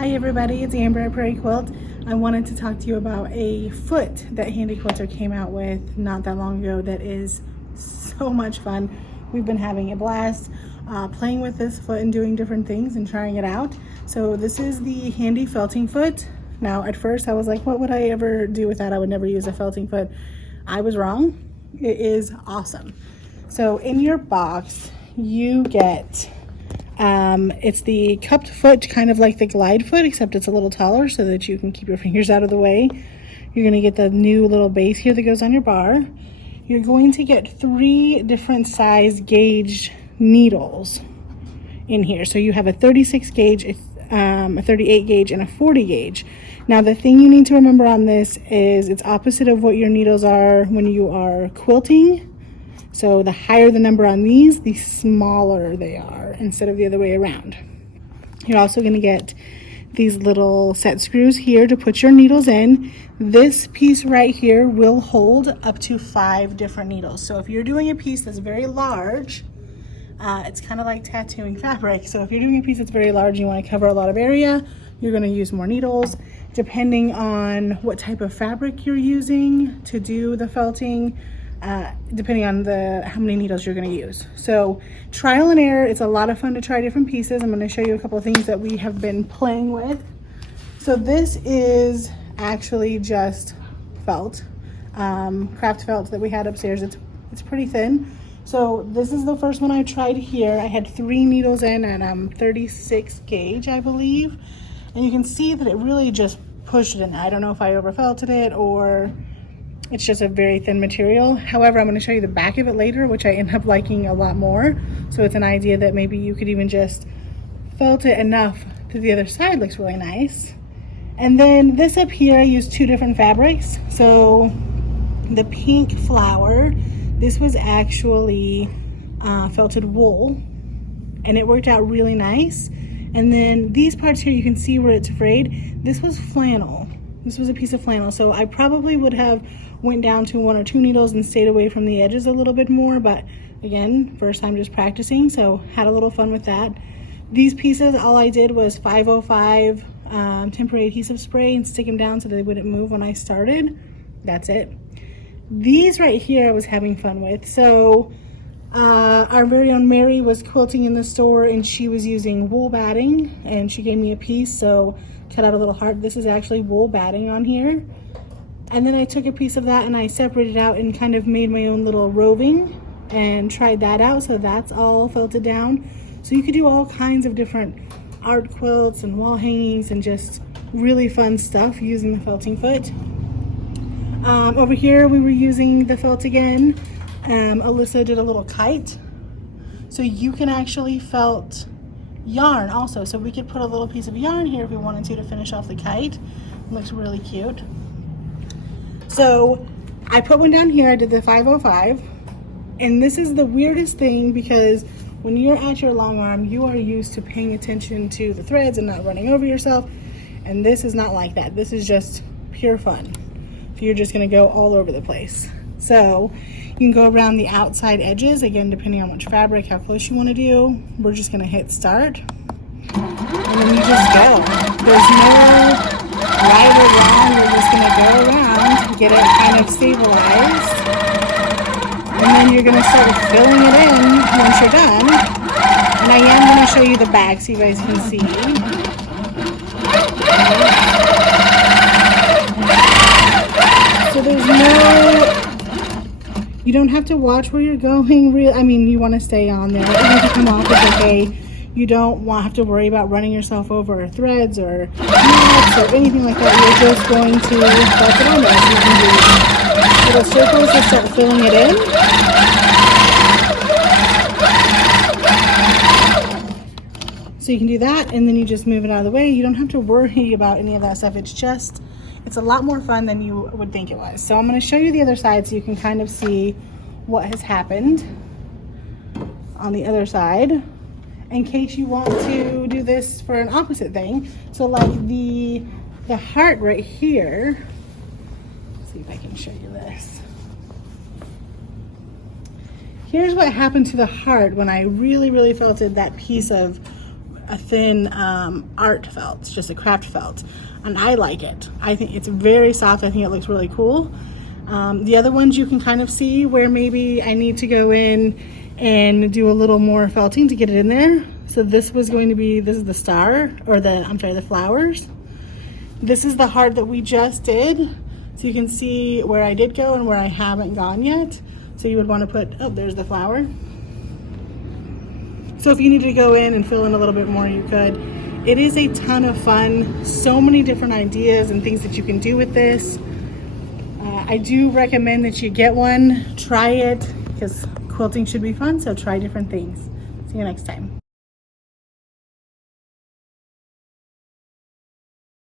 Hi everybody, it's Amber at Prairie Quilt. I wanted to talk to you about a foot that Handi Quilter came out with not that long ago that is so much fun. We've been having a blast playing with this foot and doing different things and trying it out. So this is the Handi Felting foot. Now at first I was like, what would I ever do with that? I would never use a felting foot. I was wrong. It is awesome. So in your box you get it's the cupped foot, kind of like the glide foot, except it's a little taller so that you can keep your fingers out of the way. You're going to get the new little base here that goes on your bar. You're going to get 3 different size gauge needles in here. So you have a 36 gauge, a 38 gauge, and a 40 gauge. Now the thing you need to remember on this is it's opposite of what your needles are when you are quilting. So the higher the number on these, the smaller they are, instead of the other way around. You're also going to get these little set screws here to put your needles in. This piece right here will hold up to 5 different needles. So if you're doing a piece that's very large, it's kind of like tattooing fabric. So if you're doing a piece that's very large and you want to cover a lot of area, you're going to use more needles. Depending on what type of fabric you're using to do the felting, depending on how many needles you're going to use. So trial and error, it's a lot of fun to try different pieces. I'm going to show you a couple of things that we have been playing with. So this is actually just felt, craft felt that we had upstairs. It's pretty thin. So this is the first one I tried here. I had 3 needles in and 36 gauge, I believe. And you can see that it really just pushed it in. I don't know if I overfelted it or it's just a very thin material. However, I'm going to show you the back of it later, which I end up liking a lot more. So it's an idea that maybe you could even just felt it enough that the other side looks really nice. And then this up here, I used 2 different fabrics. So the pink flower, this was actually felted wool, and it worked out really nice. And then these parts here, you can see where it's frayed. This was flannel. This was a piece of flannel. So I probably would have went down to 1 or 2 needles and stayed away from the edges a little bit more, but again, first time just practicing, so had a little fun with that. These pieces, all I did was 505 temporary adhesive spray and stick them down so they wouldn't move when I started. That's it. These right here I was having fun with. So our very own Mary was quilting in the store and she was using wool batting and she gave me a piece, so cut out a little heart. This is actually wool batting on here. And then I took a piece of that and I separated out and kind of made my own little roving and tried that out. So that's all felted down. So you could do all kinds of different art quilts and wall hangings and just really fun stuff using the felting foot. Over here we were using the felt again. Alyssa did a little kite. So you can actually felt yarn also. So we could put a little piece of yarn here if we wanted to finish off the kite. It looks really cute. So I put one down here, I did the 505, and this is the weirdest thing because when you're at your long arm, you are used to paying attention to the threads and not running over yourself, and this is not like that. This is just pure fun. So you're just gonna go all over the place. So you can go around the outside edges, again, depending on which fabric, how close you wanna do. We're just gonna hit start, and then you just go. There's no right or wrong, you're just gonna go around, get it kind of stabilized, and then you're gonna start filling it in once you're done. And I am gonna show you the back so you guys can see. So there's no, you don't have to watch where you're going. I mean, you wanna stay on there. Even if you come off, it's okay. You don't have to worry about running yourself over threads or knots or anything like that. You're just going to felt it on there. So you can do little circles to start filling it in. So you can do that, and then you just move it out of the way. You don't have to worry about any of that stuff. It's a lot more fun than you would think it was. So I'm going to show you the other side so you can kind of see what has happened on the other side, in case you want to do this for an opposite thing. So like the heart right here, let's see if I can show you this. Here's what happened to the heart when I really felted that piece of a thin art felt, it's just a craft felt, and I like it. I think it's very soft. I think it looks really cool. The other ones you can kind of see where maybe I need to go in and do a little more felting to get it in there. So this was going to be, this is the star, or the, I'm sorry, the flowers. This is the heart that we just did. So you can see where I did go and where I haven't gone yet. So you would want to put, oh, there's the flower. So if you needed to go in and fill in a little bit more, you could. It is a ton of fun. So many different ideas and things that you can do with this. I do recommend that you get one, try it, because quilting should be fun, so try different things. See you next time.